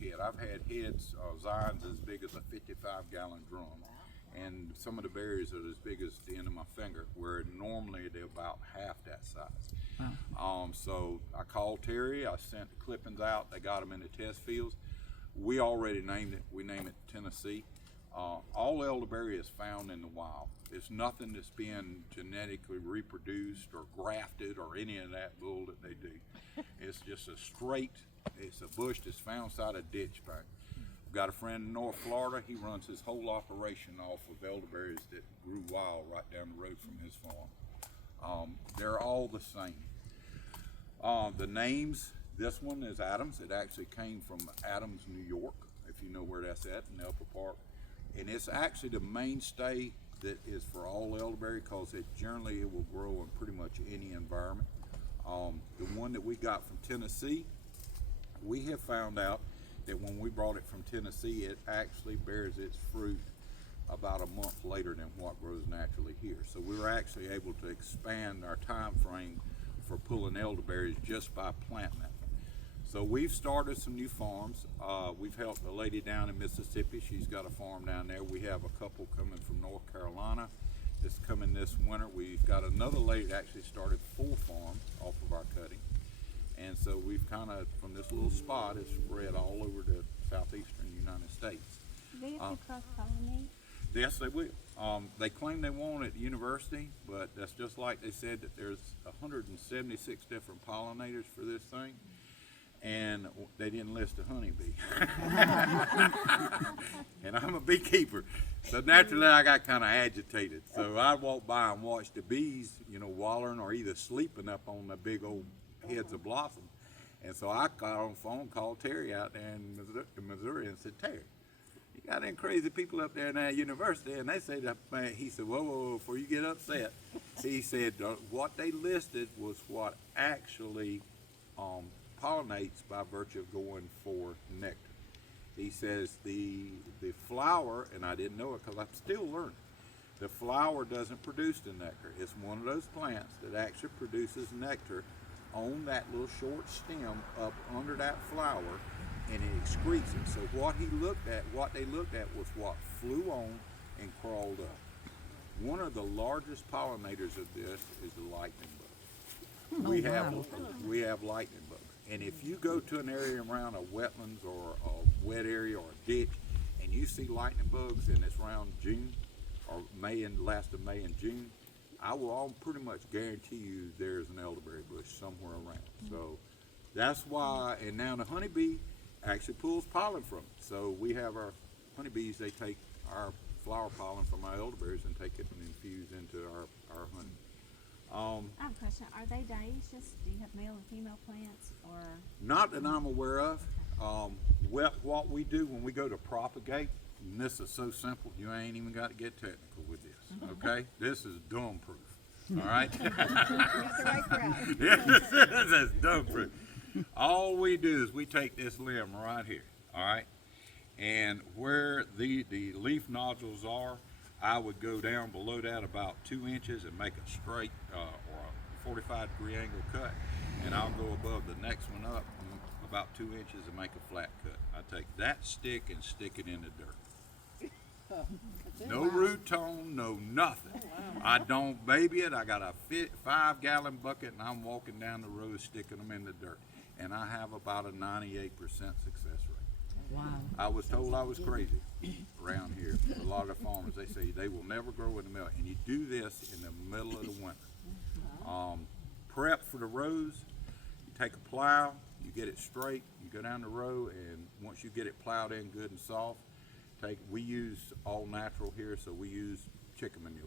head. I've had heads, zines as big as a 55-gallon drum. And some of the berries are as big as the end of my finger, where normally they're about half that size. Wow. So I called Terry, I sent the clippings out, they got them in the test fields. We already named it, we named it Tennessee. All elderberry is found in the wild. It's nothing that's been genetically reproduced or grafted or any of that bull that they do. It's just it's a bush that's found inside a ditch bank. I've got a friend in North Florida, he runs his whole operation off of elderberries that grew wild right down the road from his farm. They're all the same. The names, this one is Adams. It actually came from Adams, New York, if you know where that's at in the upper part. And it's actually the mainstay that is for all elderberry, because it will grow in pretty much any environment. The one that we got from Tennessee, we have found out that when we brought it from Tennessee, it actually bears its fruit about a month later than what grows naturally here. So we were actually able to expand our time frame for pulling elderberries just by planting them. So we've started some new farms. We've helped a lady down in Mississippi. She's got a farm down there. We have a couple coming from North Carolina that's coming this winter. We've got another lady that actually started 4 farms off of our cutting. And so we've kind of, from this little spot, it's spread all over the southeastern United States. Do they have to cross-pollinate? Yes, they will. They claim they won't at the university, but that's just like they said that there's 176 different pollinators for this thing, and they didn't list a honeybee. And I'm a beekeeper, so naturally I got kind of agitated. So I walked by and watched the bees, wallering or either sleeping up on the big old heads of blossom. And so I got on the phone, called Terry out there in Missouri and said, Terry, you got any crazy people up there in that university? And they say that, man, he said, whoa, before you get upset. He said what they listed was what actually pollinates by virtue of going for nectar. He says the flower, and I didn't know it because I'm still learning, the flower doesn't produce the nectar. It's one of those plants that actually produces nectar on that little short stem up under that flower, and it excretes it. So what they looked at was what flew on and crawled up. One of the largest pollinators of this is the lightning bug. We have lightning bugs. And if you go to an area around a wetlands or a wet area or a ditch, and you see lightning bugs and it's around June or last of May and June, I will pretty much guarantee you there's an elderberry bush somewhere around. So that's why, and now the honeybee actually pulls pollen from it. So we have our honeybees, they take our flower pollen from our elderberries and take it and infuse into our honey. I have a question. Are they dioecious? Do you have male and female plants, or? Not that I'm aware of. What we do when we go to propagate, and this is so simple, you ain't even got to get technical with this, okay? This is dumb proof, all right? This is dumb proof. All we do is we take this limb right here, all right? And where the leaf nodules are, I would go down below that about 2 inches and make a straight or a 45-degree angle cut, and I'll go above the next one up about 2 inches and make a flat cut. I take that stick and stick it in the dirt. No root tone, no nothing. I don't baby it. I got a 5-gallon bucket and I'm walking down the road sticking them in the dirt, and I have about a 98% success rate. Wow. I was told I was crazy around here. A lot of the farmers, they say they will never grow in the middle, and you do this in the middle of the winter. Prep for the rows. You take a plow, you get it straight, you go down the row, and once you get it plowed in good and soft, we use all natural here, so we use chicken manure,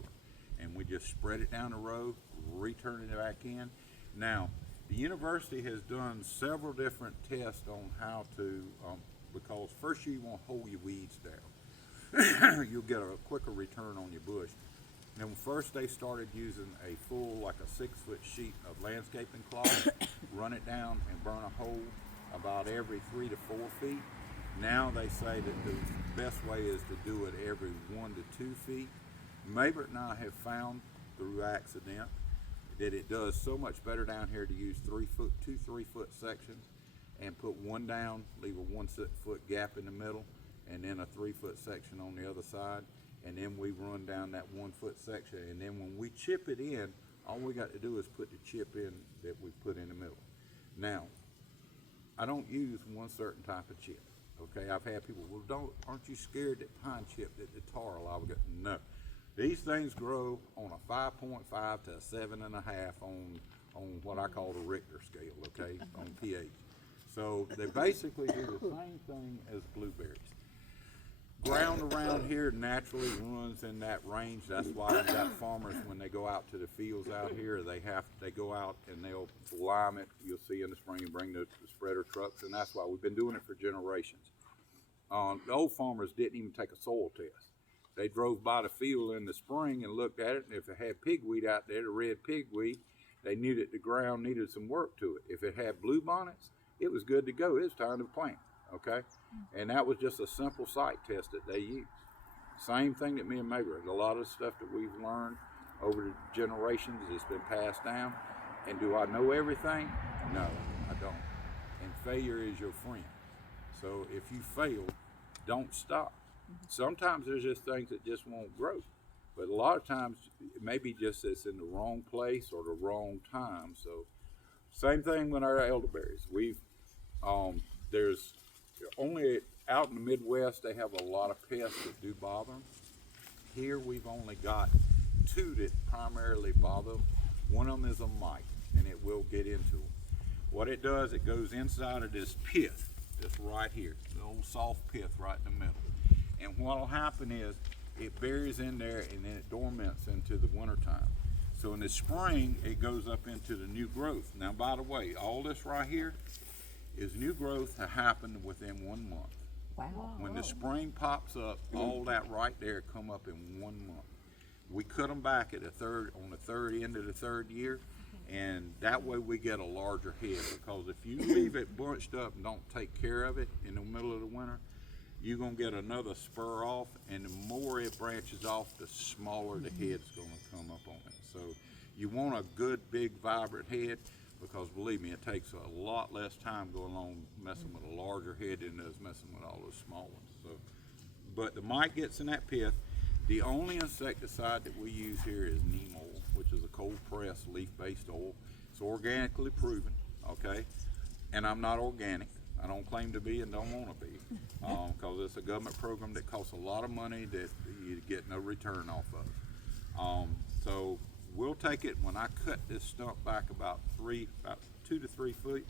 and we just spread it down the row, return it back in. Now, the university has done several different tests on how to, because first you want to hold your weeds down. You'll get a quicker return on your bush. And first they started using a full, like a 6-foot sheet of landscaping cloth, run it down and burn a hole about every 3 to 4 feet. Now they say that the best way is to do it every 1 to 2 feet. Maybert and I have found through accident that it does so much better down here to use 2 3-foot sections. and put one down, leave a 1 foot gap in the middle, and then a 3 foot section on the other side. And then we run down that 1 foot section. And then when we chip it in, all we got to do is put the chip in that we put in the middle. Now, I don't use one certain type of chip. Okay, I've had people, well, aren't you scared that pine chip, that the tar will go? No. These things grow on a 5.5 to a 7.5 on what I call the Richter scale, okay, on pH. So they basically do the same thing as blueberries. Ground around here naturally runs in that range. That's why I've got farmers, when they go out to the fields out here, they go out and they'll lime it. You'll see in the spring and bring the spreader trucks, and that's why we've been doing it for generations. The old farmers didn't even take a soil test. They drove by the field in the spring and looked at it, and if it had pigweed out there, the red pigweed, they knew that the ground needed some work to it. If it had bluebonnets, it was good to go. It was time to plant, okay? And that was just a simple site test that they used. Same thing that me and Meg did. A lot of stuff that we've learned over the generations has been passed down. And do I know everything? No, I don't. And failure is your friend. So if you fail, don't stop. Sometimes there's just things that just won't grow. But a lot of times, maybe just it's in the wrong place or the wrong time. So same thing with our elderberries. There's only out in the Midwest, they have a lot of pests that do bother them. Here we've only got 2 that primarily bother them. One of them is a mite, and it will get into them. What it does, it goes inside of this pith, this right here, the old soft pith right in the middle. And what will happen is it buries in there and then it dormants into the wintertime. So in the spring, it goes up into the new growth. Now, by the way, all this right here is new growth that happened within 1 month. Wow. When the spring pops up, all that right there come up in 1 month. We cut them back at on the third end of the 3rd year, and that way we get a larger head, because if you leave it bunched up and don't take care of it in the middle of the winter, you're gonna get another spur off, and the more it branches off, the smaller the head's gonna come up on it. So you want a good, big, vibrant head, because believe me, it takes a lot less time going along messing with a larger head than it does messing with all those small ones. So, but the mite gets in that pith. The only insecticide that we use here is neem oil, which is a cold pressed leaf-based oil. It's organically proven, okay? And I'm not organic. I don't claim to be and don't want to be, because it's a government program that costs a lot of money that you get no return off of. So we'll take it, when I cut this stump back about 2 to 3 feet,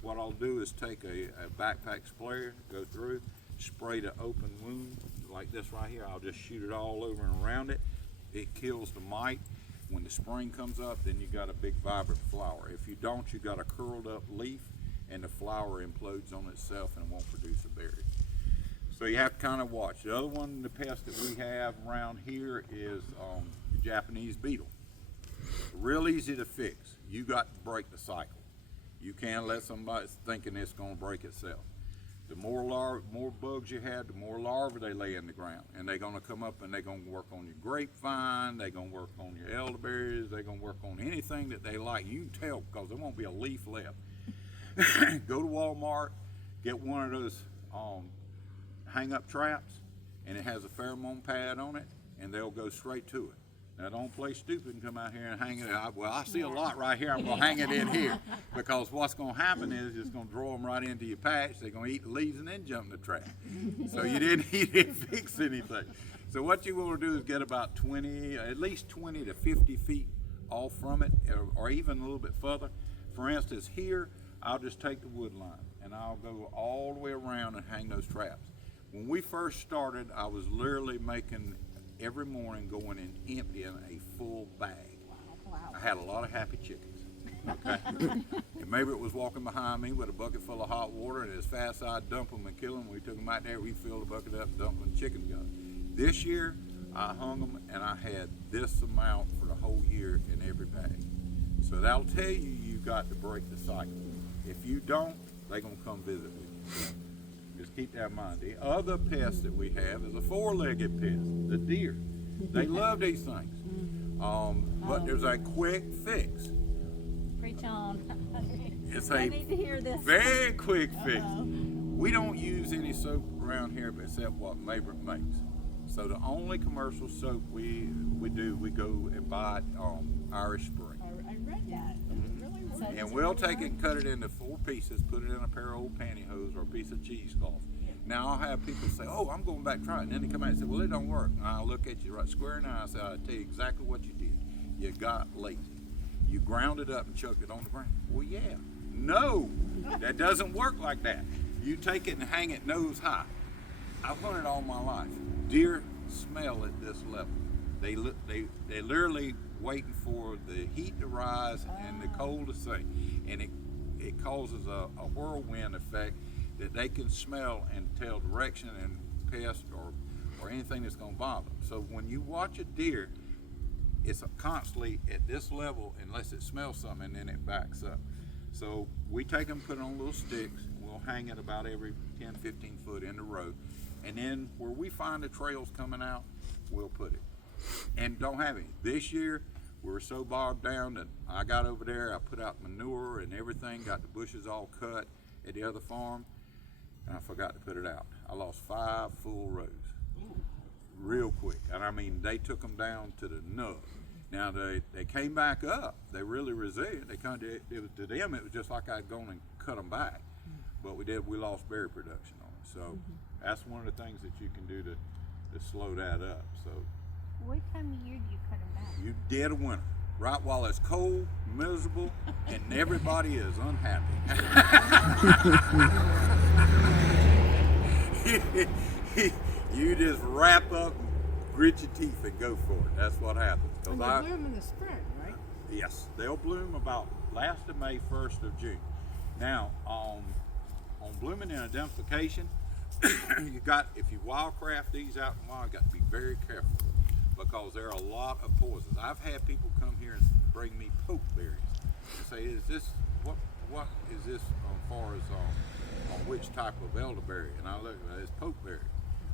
what I'll do is take a backpack sprayer, go through, spray the open wound like this right here. I'll just shoot it all over and around it. It kills the mite. When the spring comes up, then you got a big vibrant flower. If you don't, you got a curled up leaf, and the flower implodes on itself and won't produce a berry. So you have to kind of watch. The other one, the pest that we have around here is the Japanese beetle. Real easy to fix. You got to break the cycle. You can't let somebody thinking it's going to break itself. The more bugs you have, the more larvae they lay in the ground, and they're going to come up and they're going to work on your grapevine, they're going to work on your elderberries, they're going to work on anything that they like. You can tell, because there won't be a leaf left. Go to Walmart, get one of those hang-up traps, and it has a pheromone pad on it, and they'll go straight to it. Now, don't play stupid and come out here and hang it out. Well, I see a lot right here. I'm going to hang it in here, because what's going to happen is it's going to draw them right into your patch. They're going to eat the leaves and then jump in the trap. So you didn't fix anything. So what you want to do is get about at least 20 to 50 feet off from it, or even a little bit further. For instance, here, I'll just take the wood line and I'll go all the way around and hang those traps. When we first started, I was literally making every morning going and emptying a full bag. Wow. I had a lot of happy chickens. Okay? And maybe it was walking behind me with a bucket full of hot water, and as fast as I'd dump them and kill them, we took them out there, we filled the bucket up, dumped them, chickens got it. This year, I hung them, and I had this amount for the whole year in every bag. So that'll tell you you got to break the cycle. If you don't, they're going to come visit with you. Just keep that in mind. The other pest that we have is a 4-legged pest, the deer. They love these things. But there's a quick fix. Preach on. It's I a need to hear this. very quick fix. We don't use any soap around here except what Maverick makes. So the only commercial soap we go and buy Irish Spring. I read that. It really works. And we'll take it and cut it into 4 pieces, put it in a pair of old pantyhose or a piece of cheesecloth. Now I'll have people say, "Oh, I'm going back to try it," and then they come out and say, "Well, it don't work." And I'll look at you right square in the eye and say, "I'll tell you exactly what you did. You got lazy. You ground it up and chucked it on the ground." Well, yeah. No, that doesn't work like that. You take it and hang it nose high. I've learned all my life. Deer smell at this level. They literally waiting for the heat to rise and the cold to sink, and it causes a whirlwind effect that they can smell and tell direction and pest or anything that's going to bother them. So when you watch a deer, it's constantly at this level unless it smells something, and then it backs up. So we take them, put it on little sticks, and we'll hang it about every 10, 15 foot in the road. And then where we find the trails coming out, we'll put it. And don't have any. This year, we were so bogged down that I got over there, I put out manure and everything, got the bushes all cut at the other farm, and I forgot to put it out. I lost 5 full rows real quick. And I mean, they took them down to the nub. Now they came back up. They really resilient. To them it was just like I'd gone and cut them back. But we lost berry production on it. So that's one of the things that you can do to slow that up. So What time of year do you cut them back? you dead of winter, right while it's cold, miserable, and everybody is unhappy. You just wrap up, grit your teeth, and go for it. That's what happens. And they bloom in the spring, right? Yes, they'll bloom about last of May, 1st of June. Now, on blooming and identification, if you wildcraft these out in the wild, you got to be very careful because there are a lot of poisons. I've had people come here and bring me pokeberries and say, "Is this what is this as far as on which type of elderberry?" And I look, it's pokeberry.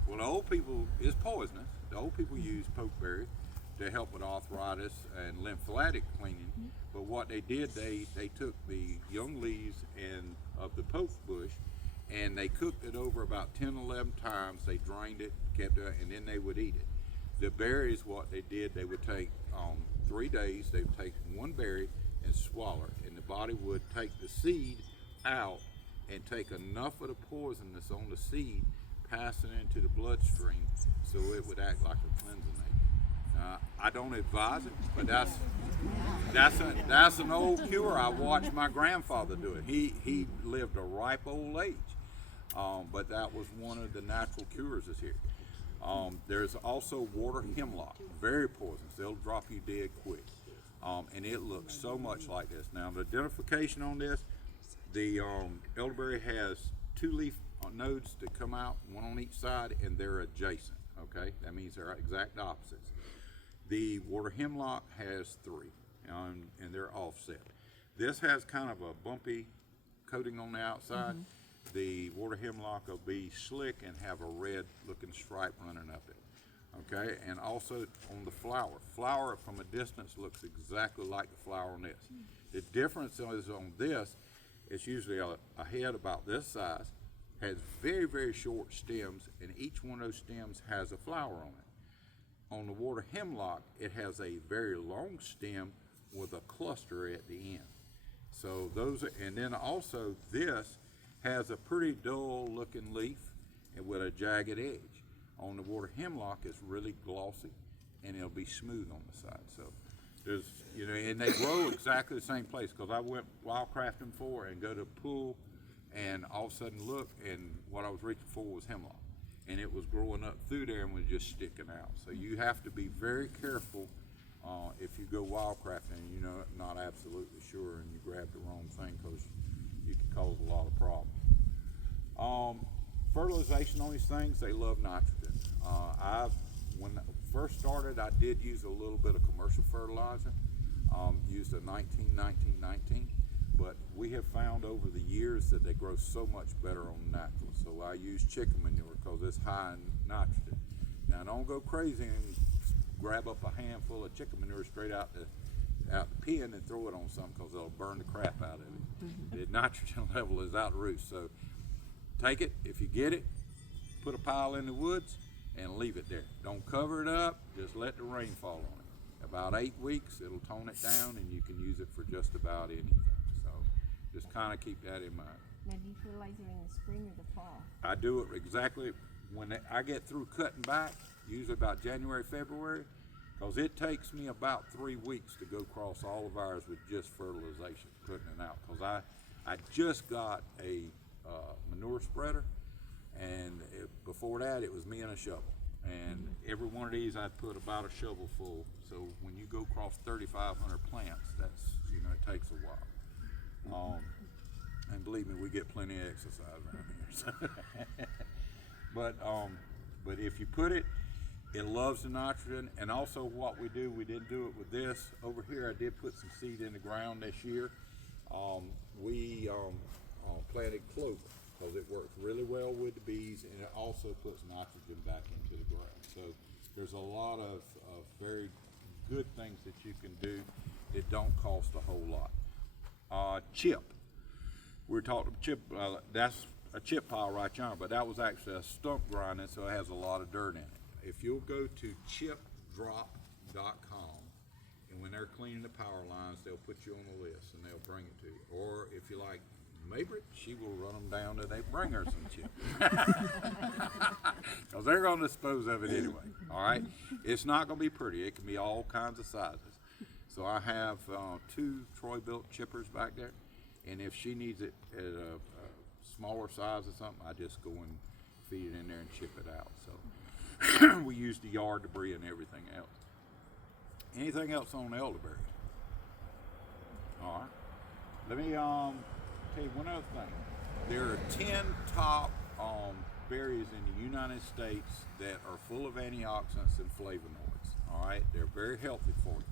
Well, the old people, it's poisonous. The old people use pokeberry to help with arthritis and lymphatic cleaning. But what they did, they took the young leaves of the poke bush and they cooked it over about 10, 11 times. They drained it, kept it, and then they would eat it. The berries, what they did, they would take 3 days, they would take one berry and swallow it, and the body would take the seed out and take enough of the poison that's on the seed, pass it into the bloodstream so it would act like a cleansing agent. I don't advise it, but that's an old cure. I watched my grandfather do it. He lived a ripe old age, but that was one of the natural cures is here. There's also water hemlock, very poisonous. They'll drop you dead quick, and it looks so much like this. Now the identification on this, the elderberry has 2 leaf nodes that come out, one on each side, and they're adjacent. Okay, that means they're exact opposites. The water hemlock has 3, and they're offset. This has kind of a bumpy coating on the outside. The water hemlock will be slick and have a red looking stripe running up it. Okay, and also on the flower. Flower from a distance looks exactly like the flower on this. The difference is on this, it's usually a head about this size, has very, very short stems, and each one of those stems has a flower on it. On the water hemlock, it has a very long stem with a cluster at the end. So those are, and then also this has a pretty dull looking leaf and with a jagged edge. On the water hemlock, it's really glossy and it'll be smooth on the side. So there's, and they grow exactly the same place, because I went wildcrafting before and go to a pool and all of a sudden look, and what I was reaching for was hemlock, and it was growing up through there and was just sticking out. So you have to be very careful if you go wildcrafting and you're not absolutely sure and you grab the wrong thing, because you can cause a lot of problems. Fertilization on these things, they love nitrogen. When I first started, I did use a little bit of commercial fertilizer, used a 19-19-19, but we have found over the years that they grow so much better on natural. So I use chicken manure because it's high in nitrogen. Now don't go crazy and grab up a handful of chicken manure straight out out the pen and throw it on something because they'll burn the crap out of it. The nitrogen level is out the roof. So take it, if you get it, put a pile in the woods and leave it there. Don't cover it up, just let the rain fall on it. About 8 weeks, it'll tone it down and you can use it for just about anything. So just kind of keep that in mind. Now, do you fertilize it in the spring or the fall? I do it exactly when I get through cutting back, usually about January, February, because it takes me about 3 weeks to go across all of ours with just fertilization, putting it out. Because I just got a manure spreader, and before that it was me and a shovel. And every one of these I'd put about a shovel full. So when you go across 3,500 plants, that's, it takes a while. And believe me, we get plenty of exercise around here. So. But if you put it, it loves the nitrogen. And also what we do, we didn't do it with this. Over here I did put some seed in the ground this year. We planted clover because it works really well with the bees, and it also puts nitrogen back into the ground. So there's a lot of very good things that you can do that don't cost a whole lot. Chip. We're talking chip, that's a chip pile right there, but that was actually a stump grinding, so it has a lot of dirt in it. If you'll go to chipdrop.com, and when they're cleaning the power lines, they'll put you on the list and they'll bring it to you. Or if you like Maybrit, she will run them down till they bring her some chips. Because they're going to dispose of it anyway, all right? It's not going to be pretty. It can be all kinds of sizes. So I have 2 Troy-built chippers back there. And if she needs it at a smaller size or something, I just go and feed it in there and chip it out. So we use the yard debris and everything else. Anything else on elderberries? All right. Let me tell you one other thing. There are 10 top berries in the United States that are full of antioxidants and flavonoids. All right. They're very healthy for you.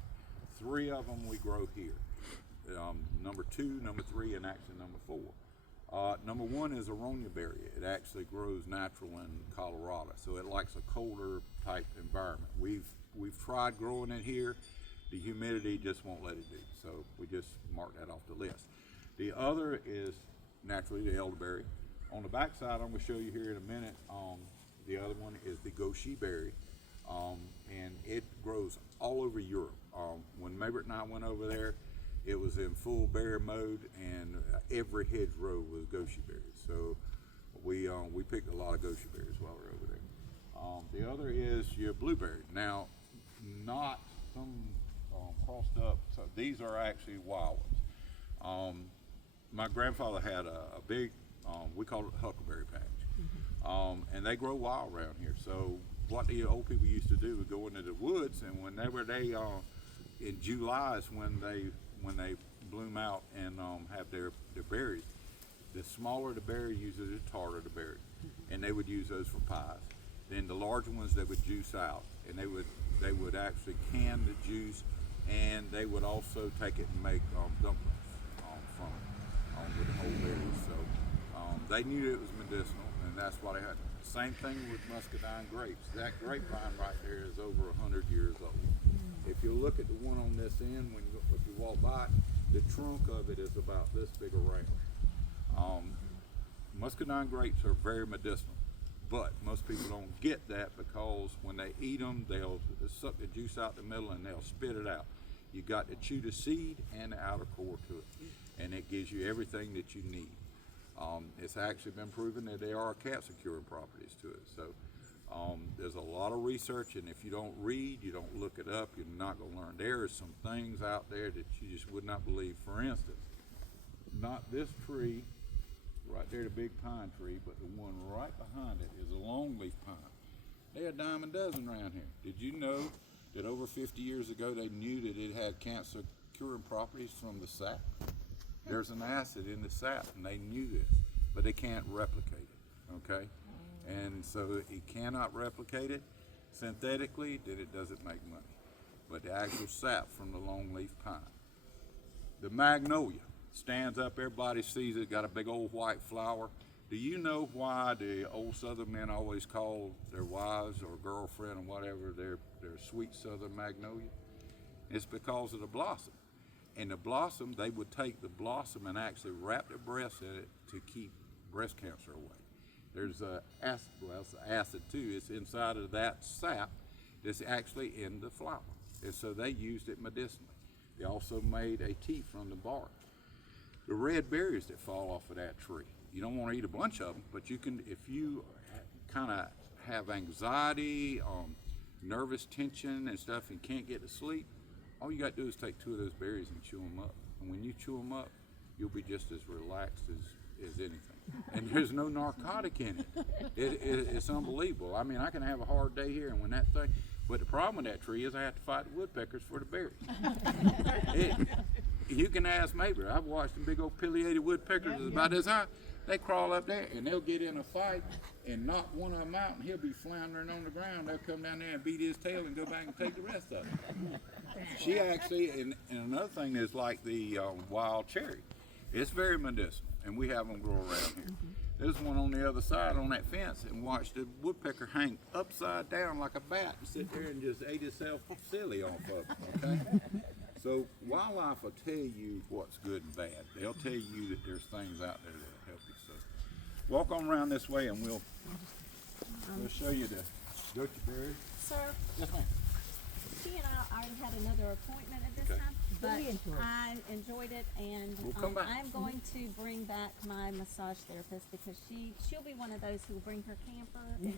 3 of them we grow here. Number 2, number 3, and actually number 4. Number 1 is aronia berry. It actually grows natural in Colorado, so it likes a colder type environment. We've tried growing it here. The humidity just won't let it do, so we just mark that off the list. The other is naturally the elderberry. On the back side, I'm going to show you here in a minute. The other one is the goji berry, and it grows all over Europe. When Maybrit and I went over there, it was in full berry mode, and every hedgerow was goji berries. So we picked a lot of goji berries while we were over there. The other is your blueberry. Now, not some crossed up. So these are actually wild ones. My grandfather had a big, we call it huckleberry patch, and they grow wild around here. So what the old people used to do was go into the woods, and whenever they in July is when they bloom out and have their berries. The smaller the berry, usually the tartar the berry, and they would use those for pies. Then the larger ones they would juice out, and they would actually can the juice, and they would also take it and make dumplings from it with the whole berries. So they knew it was medicinal, and that's why they had. Same thing with muscadine grapes. That grapevine right there is over 100 years old. If you look at the one on this end, if you walk by, the trunk of it is about this big around. Muscadine grapes are very medicinal, but most people don't get that because when they eat them, they'll suck the juice out the middle and they'll spit it out. You got to chew the seed and the outer core to it, and it gives you everything that you need. It's actually been proven that there are cancer curing properties to it. So there's a lot of research, and if you don't read, you don't look it up, you're not going to learn. There are some things out there that you just would not believe. For instance, not this tree right there, the big pine tree, but the one right behind it is a longleaf pine. They're a dime a dozen around here. Did you know that over 50 years ago they knew that it had cancer curing properties from the sap? There's an acid in the sap, and they knew this, but they can't replicate it, okay? And so you cannot replicate it synthetically, then it doesn't make money. But the actual sap from the longleaf pine. The magnolia stands up, everybody sees it, got a big old white flower. Do you know why the old Southern men always call their wives or girlfriend or whatever their sweet Southern magnolia? It's because of the blossom. And the blossom, they would take the blossom and actually wrap their breasts in it to keep breast cancer away. There's acid, well, it's acid too. It's inside of that sap that's actually in the flower. And so they used it medicinally. They also made a tea from the bark. The red berries that fall off of that tree, you don't want to eat a bunch of them, but you can, if you kind of have anxiety, nervous tension and stuff and can't get to sleep, all you got to do is take 2 of those berries and chew them up. And when you chew them up, you'll be just as relaxed as anything. And there's no narcotic in it. It's unbelievable. I mean, I can have a hard day here, and when that thing, but the problem with that tree is I have to fight the woodpeckers for the berries. You can ask Mabel. I've watched them big old pileated woodpeckers about this high. They crawl up there and they'll get in a fight and knock one of them out, and he'll be floundering on the ground. They'll come down there and beat his tail and go back and take the rest of it. She actually, and another thing is like the wild cherry. It's very medicinal, and we have them grow around here. There's one on the other side on that fence, and watch the woodpecker hang upside down like a bat and sit there and just ate itself silly off of it, okay? So wildlife will tell you what's good and bad. They'll tell you that there's things out there that'll help you. So walk on around this way and we'll show you the goji berry. Sir, Yes, ma'am. she and I already had another appointment at this Okay. time, but We enjoyed it. I enjoyed it, and We'll come back. I'm going to bring back my massage therapist because she'll be one of those who will bring her camper, and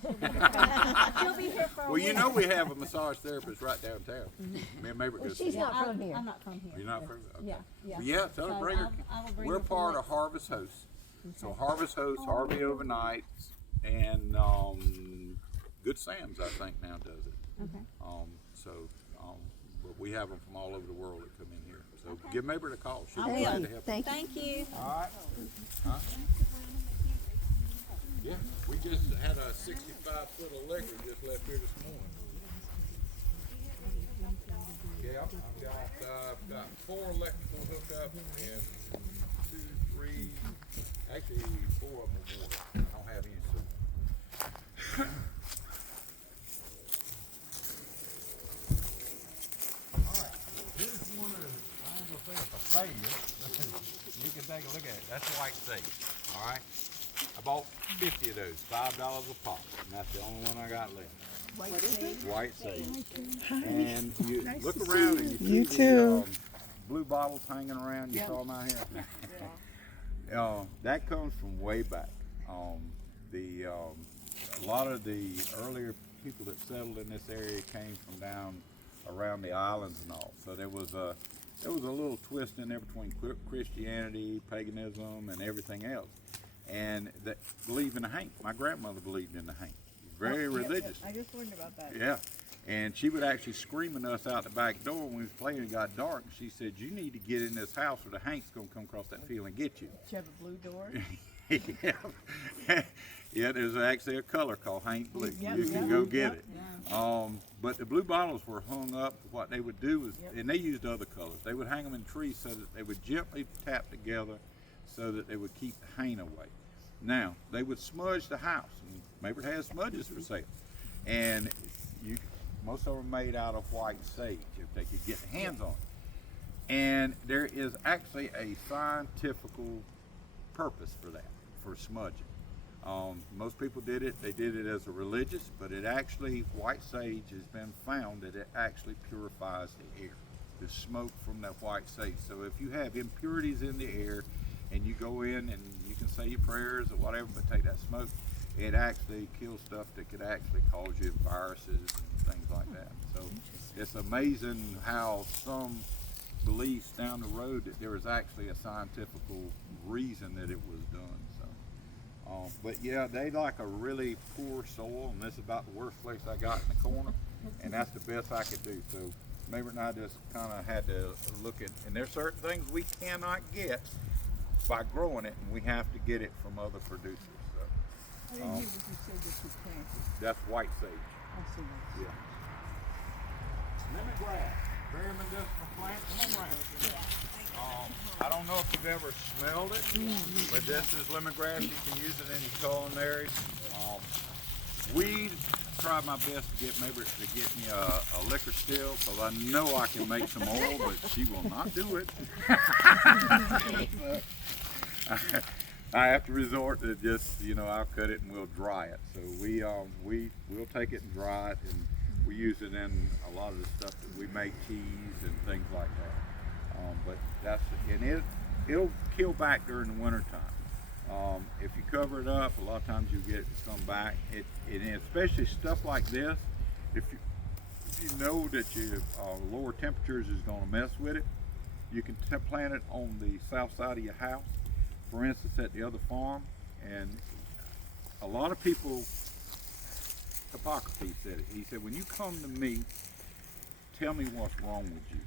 she'll be here for a Well, you week. know we have a massage therapist right downtown. Me and Mabel goes. she's Yeah, not from here. I'm not from here. You're not from? Okay. Yeah, yeah. Well, yeah, tell her So bring her. I will bring We're her for part a of Harvest Hosts. So Okay. Harvest Hosts, Harvey Overnights, and Good Sam's, I think, now does it. Okay. But we have them from all over the world that come in here. So Okay. give Mabel a call. She'll I be will. glad to help. Thank you. Thank you. All right. Huh? Yeah, we just had a 65-foot of liquor just left here this morning. Yeah, I've got 4 electrical hookups and 2, 3, actually 4 of them are water. I don't have any soup. Alright, here's one of, I ain't gonna say it's a failure. You can take a look at it. That's white sage, alright? I bought 50 of those, $5 a pop, and that's the only one I got left. White sage. And you look around and you see the blue bottles hanging around. You saw them out here. That comes from way back. A lot of the earlier people that settled in this area came from down around the islands and all. So there was a little twist in there between Christianity, paganism, and everything else. And that believe in the haint. My grandmother believed in the haint. Very religious. I just learned about that. Yeah. And she would actually scream at us out the back door when we was playing and it got dark. And she said, "You need to get in this house or the haint's going to come across that field and get you." Did you have a blue door? Yeah. Yeah, there's actually a color called haint blue. Yep, You can yep, go get yep, it. yeah. But the blue bottles were hung up. What they would do is, and they used other colors, they would hang them in trees so that they would gently tap together so that they would keep the haint away. Now, they would smudge the house, and Mabel has smudges for sale. And most of them made out of white sage, if they could get their hands on it. And there is actually a scientific purpose for that, for smudging. Most people did it, they did it as a religious, but it actually, white sage has been found that it actually purifies the air, the smoke from that white sage. So if you have impurities in the air and you go in and you can say your prayers or whatever, but take that smoke, it actually kills stuff that could actually cause you viruses and things like that. So it's amazing how some beliefs down the road that there was actually a scientific reason that it was done. So, but yeah, they like a really poor soil, and this is about the worst place I got in the corner, and that's the best I could do. So Mabel and I just kind of had to look at, and there's certain things we cannot get by growing it, and we have to get it from other producers. So, I didn't hear what you said that you planted. that's white sage. I see that. Yeah. Lemongrass, very medicinal plant. Come on around. I don't know if you've ever smelled it, but this is lemongrass. You can use it in your culinary. Weed tried my best to get Mabry to get me a liquor still, because I know I can make some oil, but she will not do it. I have to resort to just, I'll cut it and we'll dry it. So we'll take it and dry it, and we use it in a lot of the stuff that we make, teas and things like that. But it'll kill back during the winter time. If you cover it up, a lot of times you get it to come back. And especially stuff like this, if you know that your lower temperatures is going to mess with it, you can plant it on the south side of your house. For instance, at the other farm, and a lot of people, Hippocrates said it. He said, when you come to me, tell me what's wrong with you.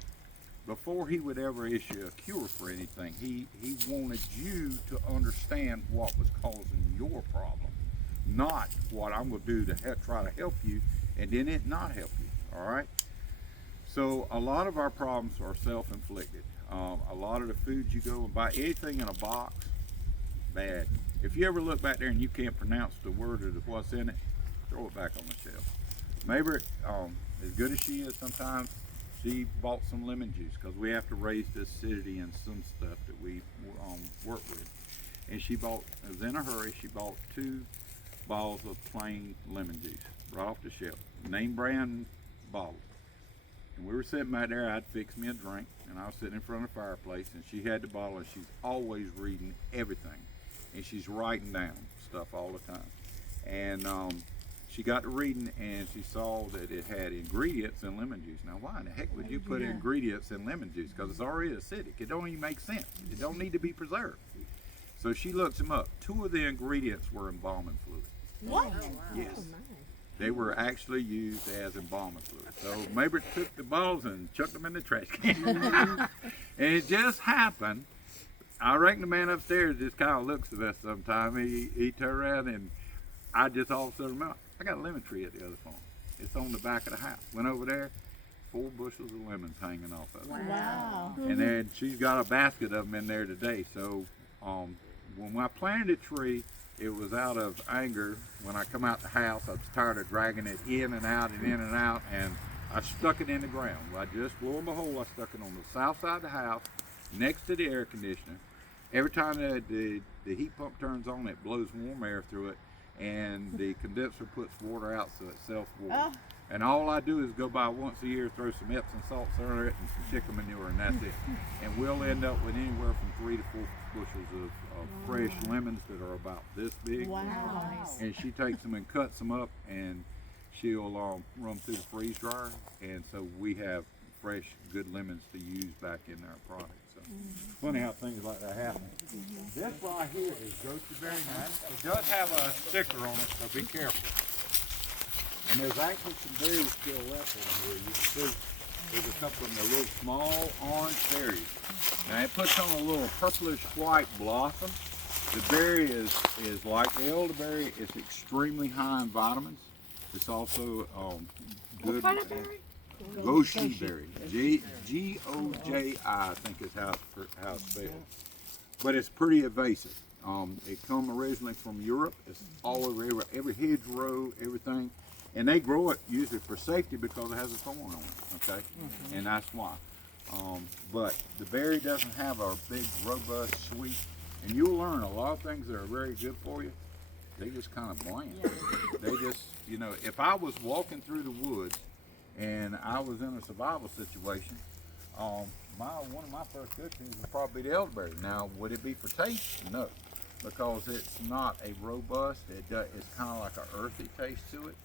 Before he would ever issue a cure for anything, he wanted you to understand what was causing your problem, not what I'm going to do to try to help you and then it not help you. All right. So a lot of our problems are self-inflicted. A lot of the foods you go and buy, anything in a box, bad. If you ever look back there and you can't pronounce the word or what's in it, throw it back on the shelf. Mabry, as good as she is sometimes, she bought some lemon juice, because we have to raise the acidity in some stuff that we work with. And she bought, it was in a hurry, she bought 2 bottles of plain lemon juice right off the shelf, name brand bottle. And we were sitting back there, I'd fix me a drink, and I was sitting in front of the fireplace, and she had the bottle, and she's always reading everything. And she's writing down stuff all the time. And she got to reading, and she saw that it had ingredients in lemon juice. Now, why in the heck would you put ingredients in lemon juice? Because it's already acidic. It don't even make sense. It don't need to be preserved. So she looks them up. 2 of the ingredients were embalming fluid. What? Oh, wow. Yes. Oh, my. They were actually used as embalming fluid. So Mabry took the bottles and chucked them in the trash can. And it just happened. I reckon the man upstairs just kind of looks at us sometime. He turned around, and I just all of a sudden remember, I got a lemon tree at the other farm. It's on the back of the house. Went over there, 4 bushels of lemons hanging off of it. Wow. And then she's got a basket of them in there today. So when I planted a tree, it was out of anger. When I come out the house, I was tired of dragging it in and out and in and out, and I stuck it in the ground. Well, I just, lo and behold, I stuck it on the south side of the house, next to the air conditioner. Every time the heat pump turns on, it blows warm air through it, and the condenser puts water out, so it self-waters. Oh. And all I do is go by once a year, throw some Epsom salts under it and some chicken manure, and that's it. And we'll end up with anywhere from 3 to 4 bushels of fresh lemons that are about this big. Wow. And she takes them and cuts them up, and she'll run them through the freeze dryer. And so we have fresh, good lemons to use back in our product. So funny how things like that happen. This right here is goji berry nut. It does have a sticker on it, so be careful. And there's actually some berries still left on here. You can see there's a couple of them, they're little small orange berries. Now it puts on a little purplish white blossom. The berry is like the elderberry. It's extremely high in vitamins. It's also good. What kind of berry? Goji berry. G-O-J-I, I think is how it's spelled. But it's pretty evasive. It come originally from Europe. It's all over every hedgerow, everything. And they grow it usually for safety because it has a thorn on it, okay? And that's why. But the berry doesn't have a big, robust, sweet, and you'll learn a lot of things that are very good for you, they just kind of bland. They just, if I was walking through the woods and I was in a survival situation, one of my first cookies would probably be the elderberry. Now, would it be for taste? No, because it's not a robust, it's kind of like an earthy taste to it.